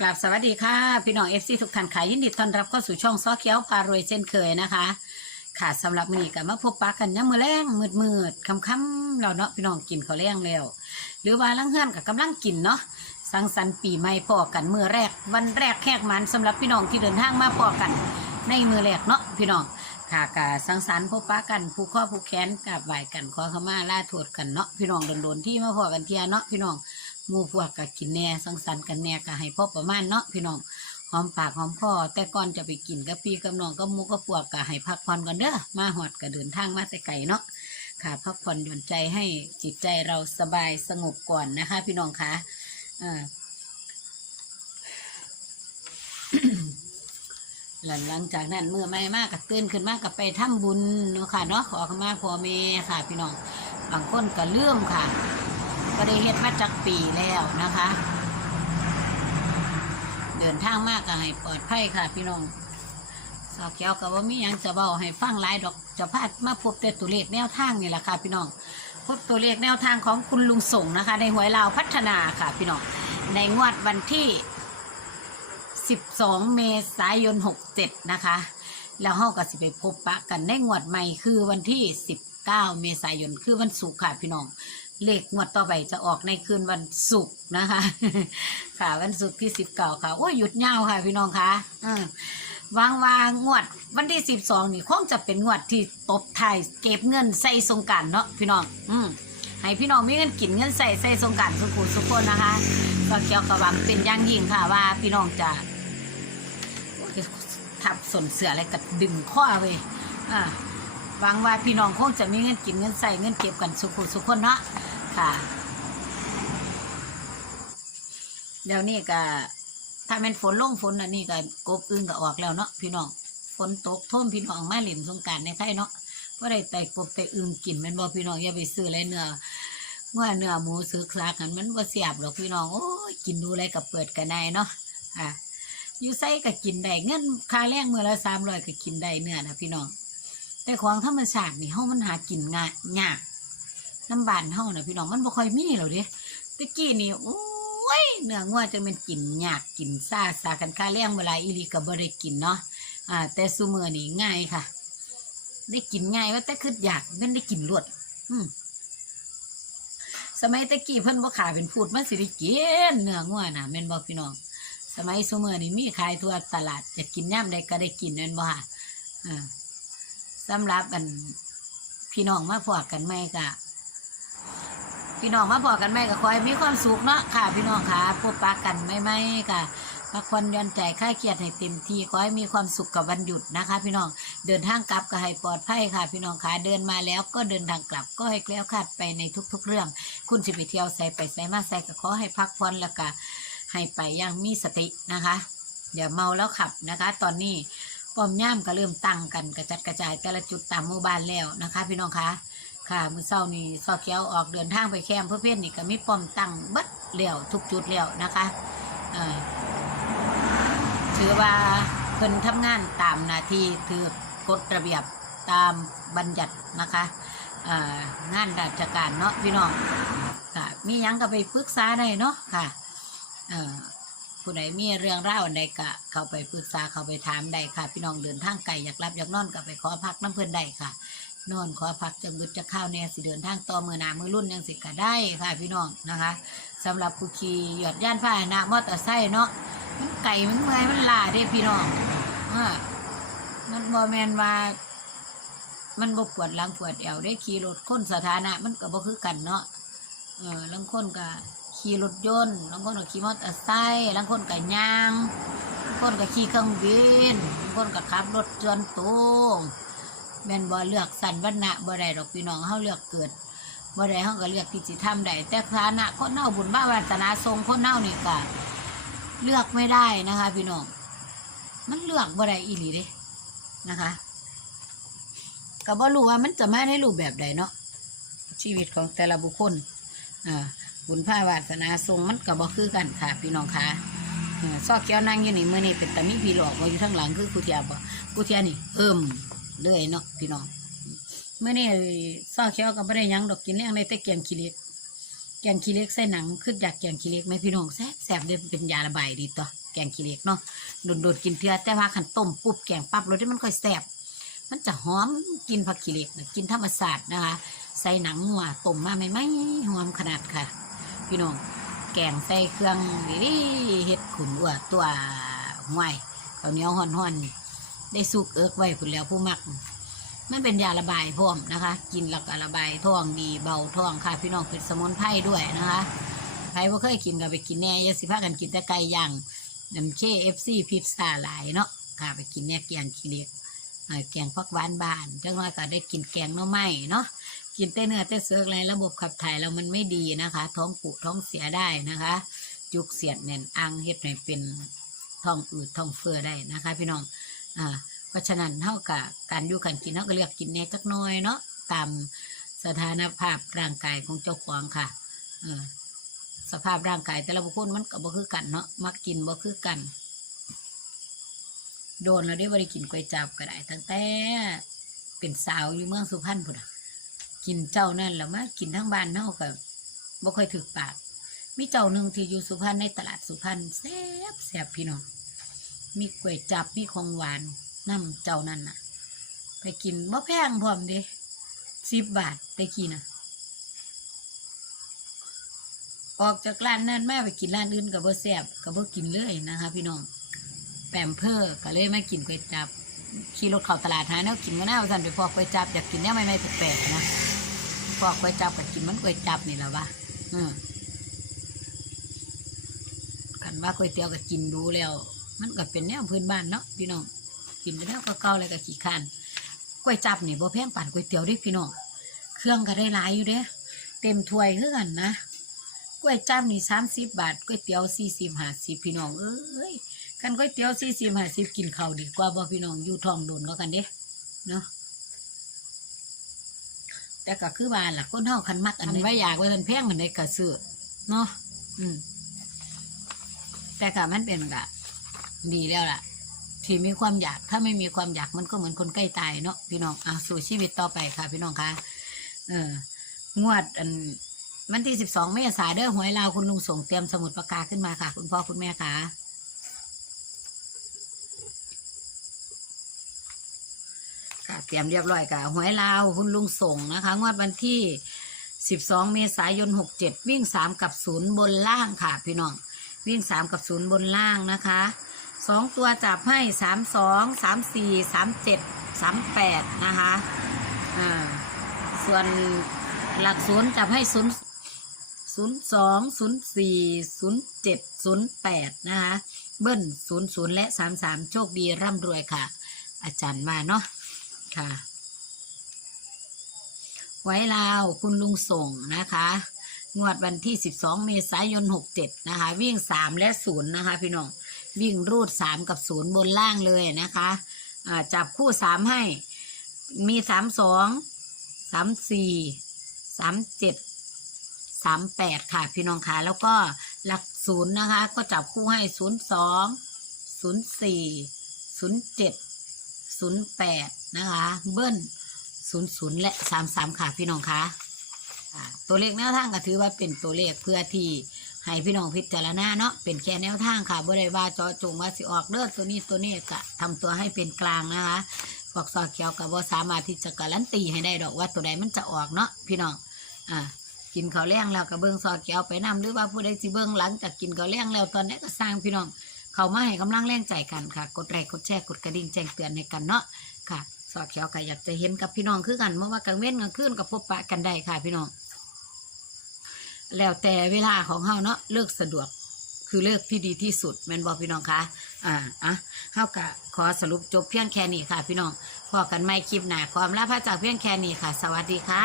กราบสวัสดีค่ะ พี่น้องเอฟซีทุกท่านค่ะยินดีต้อนรับเข้าสู่ช่องซอเขียวพารวยเช่นเคยนะคะ ค่ะสำหรับมื้อนี้ก็มาพบปะกันยามมื้อแรงมืดมืดๆค่ำๆเราเนาะพี่น้องกินข้าวแรงแล้ว หรือว่าลังเฮือนก็กำลังกินเนาะสังสรรค์ปีใหม่พอกันมื้อแรก วันแรกแขกมันสำหรับพี่น้องที่เดินทางมาพอกัน ในมื้อแรกเนาะพี่น้องค่ะกะสังสรรค์พบปะกันผู้ข้อผู้แขนกับไหวกันขอขมาลาโทษกันเนาะพี่น้องโดนๆที่มาพอกันเทียเนาะพี่น้อง มู่พวกก็กินแหน่สังสรรค์กันแหน่ก็ให้พ่อประมาณเนาะพี่น้องหอมปากหอมคอแต่ก่อนจะไปกินกับพี่กับน้องกับหมู่กับพวกก็ให้พักผ่อนก่อนเด้อมาหอดก็เดินทางมาแต่ไกลเนาะค่ะพักผ่อนหย่อนใจให้จิตใจเราสบายสงบก่อนนะคะ พี่น้องคะอ่าหลังหลังจากนั้นเมื่อไม่มากก็ตื่นขึ้นมากก็ไปทำบุญเนาะค่ะเนาะขอขมาพ่อแม่ค่ะ พี่น้องบางคนก็เลื่อมค่ะ ก็ได้เฮ็ดมาจากปีแล้วนะคะ เดินทางมากก็ให้ปลอดภัยค่ะพี่น้องสาวเขียวกับว่ามีหยังจะเบาให้ฟังหลายดอกจะพาดมาพบแต่ตัวเลขแนวทางนี่แหละค่ะพี่น้องพบตัวเลขแนวทางของคุณลุงส่งนะคะ ในหวยลาวพัฒนาค่ะพี่น้องในงวดวันที่ 12 เมษายน 67 นะคะ แล้วเฮาก็สิไปพบปะกันในงวดใหม่คือวันที่ 19 เมษายนคือวันศุกร์ค่ะพี่น้อง เลขงวดต่อไปจะออกในคืนวันศุกร์นะคะ ค่ะวันศุกร์ที่สิบเก้าค่ะ โอ้ยหยุดยาค่ะ พี่น้องคะอืมวางวางงวดวันที่สิบสองนี่คงจะเป็นงวดที่ตบไทยเก็บเงินใส่สงการเนาะพี่น้อง อืมให้พี่น้องมีเงินกินเงินใส่ใส่สงการสุขุสุขคนนะคะก็เกี่ยวกับวังเป็นอย่างยิ่งค่ะว่าพี่น้องจะทับส่วนเสืออะไรกับดึงข้อเว้ยอ่าหวังว่าพี่น้องคงจะมีเงินกินเงินใส่เงินเก็บกันสุขุสุขคนเนาะ ค่ะ เดี๋ยวนี้ก็ถ้าเป็นฝนลงฝนอันนี้ก็กบอึ้งก็ออกแล้วเนาะพี่น้องฝนตกท่วมพี่น้องมาเล่นสงการในไทยเนาะก็ได้แต่กบแต่อึ้งกินมันบ่พี่น้องอย่าไปซื้ออะไรเนื้อเมื่อเนื้อหมูซื้อคลากันมันบ่เสียบหรอกพี่น้องโอ้ยกินดูอะไรกับเปิดกันได้เนาะอะอยู่ไสก็กินได้เงินค่าแรงมื้อละสามร้อยก็กินได้เนื้อนะพี่น้องแต่ของธรรมชาตินี่เฮามันหากินง่ายยาก น้ำบานเฮาน่ะพี่น้องมันบ่ค่อยมีหรอกเด้ตะกี้นี่โอ้ยเนื้องัวจะเป็นกินยากกินซ่าสากันค่าแรงเวลาอีหลีก็บ่ได้กินเนาะอ่า แต่ซุมื้อนี่ง่ายค่ะ ได้กินง่ายว่าแต่คืออยากมันได้กินรวดอืมสมัยตะกี้เพิ่นบ่ขายเป็นพูดมันสิได้กินเนื้องัวน่ะแม่นบ่พี่น้องสมัยซุมื้อนี่มีขายทั่วตลาดจะกินยามใดก็ได้กินแม่นบ่ค่ะอ่าสำหรับอันพี่น้องมาพอกันไหมกะ พี่น้องมาพอกันไหมก็ขอให้มีความสุขเนาะค่ะ พี่น้องค่ะพบปะกันไหมไหมกะพักผ่อนย่อนใจค่ายเครียดให้เต็มที่ขอให้มีความสุขกับวันหยุดนะคะ พี่น้องเดินทางกลับก็ให้ปลอดภัยค่ะ พี่น้องค่ะเดินมาแล้วก็เดินทางกลับก็ให้แคล้วคลาดไปในทุก ๆ เรื่อง คุณสิไปเที่ยวใส่ไปใส่มาใส่ก็ขอให้พักผ่อนแล้วก็ให้ไปอย่างมีสตินะคะอย่าเมาแล้วขับนะคะ ตอนนี้ป้อมย่ามก็เริ่มตั้งกันกระจัดกระจายแต่ละจุดตามหมู่บ้านแล้วนะคะ พี่น้องคะ ค่ะมือเช้านี้ซอเขียวออกเดินทางไปแคมป์เพื่อเพื่อนนี่ก็มีป้อมตั้งบัดแล้วทุกจุดแล้วนะคะเอ่อถือว่าเพิ่นทำงานตามหน้าที่ถือกฎระเบียบตามบัญญัตินะคะเอ่องานราชการเนาะพี่น้องค่ะมียังก็ไปปรึกษาได้เนาะค่ะเอ่อผู้ใดมีเรื่องเล่าวนใดก็เข้าไปปรึกษาเข้าไปถามได้ค่ะ พี่น้องเดินทางไกลอยากรับอยากนอนก็ไปขอพักน้ำเพื่อนได้ค่ะ นอนขอพักจังบึดจะข้าวแน่สิเดินทางต่อมือหนามือรุ่นยังสิก็ได้ค่ะพี่น้องนะคะสำหรับผู้ขี่หยอดย่านผ้าหนะมอเตอร์ไซค์เนาะมันไก่มันเมื่อยมันลาเด้พี่น้องอ่ามันบอแมนว่า มันบ่ปวดหลังปวดเอวได้ขี่รถค้นสถานะ มันก็บ่คือกันเนาะเออลังคนก็ขี่รถยนต์ลังคนก็ขี่มอเตอร์ไซค์ลังคนก็ย่างลังคนก็ขี่เครื่องบินลังคนก็ขับรถจวนตัว แม่นบ่เลือกสันวรรณะบ่ได้ดอกพี่น้องเฮาเลือกเกิดบ่ได้เฮาก็เลือกที่สิทำได้แต่ฐานะคนเฮาบุญบ้าวาสนาทรงคนเฮานี่ก็เลือกไม่ได้นะคะ พี่น้องมันเลือกบ่ได้อีหลีเด้นะคะก็บ่รู้ว่ามันจะมาในรูปแบบใดเนาะชีวิตของแต่ละบุคคลอ่าบุญภาวาสนาทรงมันก็บ่คือกันค่ะ พี่น้องค่ะซอกเกี้ยวนั่งอยู่นี่มื้อนี้เป็นตามีพี่หลอกว่าอยู่ข้างหลังคือกูเทียบ่กูเทียนี่เอิ่ม เลยเนาะพี่น้องเมื้อนี้ซอเกี้ยวก็บ่ได้ยังดอกกินแรงในแต่เกียงขี้เล็กแกงขี้เล็กใส่หนังขึ้นจากแกงขี้เล็กไหมพี่น้องแซ่บแซ่บเด้เป็นยาระบายดีตัวแกงขี้เล็กเนาะโดดๆกินเทื่อแต่ว่าขันต้มปุ๊บแกงปั๊บรสที่มันค่อยแซ่บมันจะหอมกินผักขี้เล็กกินธรรมศาสตร์นะคะ ใส่หนังงัวต้มมาไม่ไม่หอมขนาดค่ะ พี่น้องแกงใส่เครื่องนี่เฮ็ดขุนอัวตัวห้วยข้าวเหนียวห่อนๆ ได้สุกเอิกไว้คุณแล้วผู้มัก มันเป็นยาระบายพร้อมนะคะ กินแล้วก็ระบายท้องดีเบาท้องค่ะ พี่น้องเป็นสมุนไพรด้วยนะคะใครว่าเคยกินก็ไปกินแน่ยาสิพากันกินแต่ไก่ย่างน้ำเคเอฟซีพิซซ่าหลายเนาะค่ะไปกินแน่แกงขี้เล็กเอ่อแกงพักหวานบานจังน้อยก็ได้กินแกงน่อไม้เนาะกินแต่เนื้อแต่เสือกอะไรระบบขับถ่ายเรามันไม่ดีนะคะ ท้องผูกท้องเสียได้นะคะ จุกเสียดแน่นอังเฮ็ดให้เป็นท้องอืดท้องเฟ้อได้นะคะ พี่น้อง อ่าเพราะฉะนั้นเท่ากับการอยู่กันกินเท่าก็เลือกกินแน่จักน้อยเนาะตามสถานภาพร่างกายของเจ้าของค่ะเออสภาพร่างกายแต่ละบุคคลมันก็บ่คือกันเนาะมักกินบ่คือกัน โดนเราได้บริกินก๋วยจับก็ได้ตั้งแต่เป็นสาวอยู่เมืองสุพรรณพุ่นะกินเจ้านั่นแล้วมากินทั้งบ้านเท่ากับบ่ค่อยถึกปากมีเจ้าหนึ่งที่อยู่สุพรรณในตลาดสุพรรณแซ่บแซ่บพี่น้อง มีก๋วยจับมีของหวานน้ำเจ้านั่นน่ะ ไปกินบ่แพงพร้อมเด้สิบบาทไปกินน่ะ ออกจากร้านนั้นแมาไปกินร้านอื่นกับบ่แซ่บกับบ่กินเลยนะคะ พี่น้องแปมเพอก็เลยมากินก๋วยจับขี่รถเข้าตลาดหาแนวกินก็น่าสั่นไปพอก๋วยจับอยากกินแนวใหม่ๆแปลกๆนะพอก๋วยจับก็กินมันก๋วยจับนี่แหละวะเออกันว่าก๋วยเตี๋ยวก็กินดูแล้ว มันก็เป็นแนวพื้นบ้านเนาะพี่น้องกินไปแล้วก็เก่าๆเลยก็ขี้ข้านก๋วยจับนี่บ่แพงปานก๋วยเตี๋ยวเด้พี่น้องเครื่องก็ได้หลายอยู่เด้เต็มถ้วยคือกันนะก๋วยจับนี่สามสิบบาทก๋วยเตี๋ยวสี่สิบห้าสิบพี่น้องเอ้ยกันก๋วยเตี๋ยวสี่สิบห้าสิบกินข้าวดีกว่าบ่พี่น้องอยู่ท้องโดนก็กันเด้เนาะแต่ก็คือว่าล่ะคนเฮาคันมักอันนี้ว่าอยากว่ามันแพงมันได้ก็ซื้อเนาะอืมแต่ก็มันเป็นกะ ดีแล้วล่ะ ที่มีความอยากถ้าไม่มีความอยากมันก็เหมือนคนใกล้ตายเนาะพี่น้องเอาสู่ชีวิตต่อไปค่ะ พี่น้องคะเอองวดอันวันที่สิบสองเมษาเด้อหวยลาวคุณลุงส่งเตรียมสมุดปากกาขึ้นมาค่ะ คุณพ่อคุณแม่ค่ะค่ะเตรียมเรียบร้อยค่ะหวยลาวคุณลุงส่งนะคะ งวดวันที่สิบสองเมษายนหกเจ็ดวิ่งสามกับศูนย์บนล่างค่ะ พี่น้องวิ่งสามกับศูนย์บนล่างนะคะ สองตัวจับให้สามสองสามสี่สามเจ็ดสามแปดนะคะอ่าส่วนหลักศูนย์จับให้ศูนย์ศูนย์สองศูนย์สี่ศูนย์เจ็ดศูนย์แปดนะคะเบิ้ลศูนย์ศูนย์และสามสามโชคดีร่ำรวยค่ะ อาจารย์ว่าเนาะค่ะไว้ลาวคุณลุงส่งนะคะงวดวันที่ 12 เมษายน 67 นะคะ วิ่ง 3 และ 0 นะคะ พี่น้อง วิ่งรูดสามกับศูนย์บนล่างเลยนะคะจับคู่สามให้ มีสามสองสามสี่สามเจ็ดสามแปดค่ะ พี่น้องค่ะแล้วก็หลักศูนย์นะคะ ก็จับคู่ให้ศูนย์สองศูนย์สี่ศูนย์เจ็ดศูนย์แปดนะคะ เบิ้ลศูนย์ศูนย์และสามสามค่ะ พี่น้องค่ะตัวเลขแนวทางก็ถือว่าเป็นตัวเลขเพื่อที่ ให้พี่น้องพิจารณาเนาะเป็นแค่แนวทางค่ะบ่ได้ว่าเจาะจงว่าสิออกเด้อตัวนี้ตัวนี้ก็ทำตัวให้เป็นกลางนะคะพวกซอเขียวกับว่าสามารถที่จะการันตีให้ได้ดอกว่าตัวใดมันจะออกเนาะพี่น้องอ่ากินข้าวแล้งแล้วก็เบิ่งซอเขียวไปนํหรือว่าผู้ใดสิเบิ่งหลังจากกินข้าวแล้งแล้วตอนนี้ก็สร้างพี่น้อง เข้ามาให้กำลังแรงใจกันค่ะ กดไลค์กดแชร์กดกระดิ่งแจ้งเตือนให้กันเนาะค่ะซอเขียวก็อยากจะเห็นกับพี่น้องคือกันเมื่อว่ากลางเว้นกลางคืนก็พบปะกันได้ค่ะพี่น้อง แล้วแต่เวลาของเฮาเนาะเลิกสะดวกคือเลิกที่ดีที่สุดแม่นบอกพี่น้องคะอ่าอะเฮากะขอสรุปจบเพียงแค่นี้ค่ะ พี่น้องพอกันไม่คลิปหน้าความลาพระจากเพียงแค่นี้ค่ะ สวัสดีค่ะ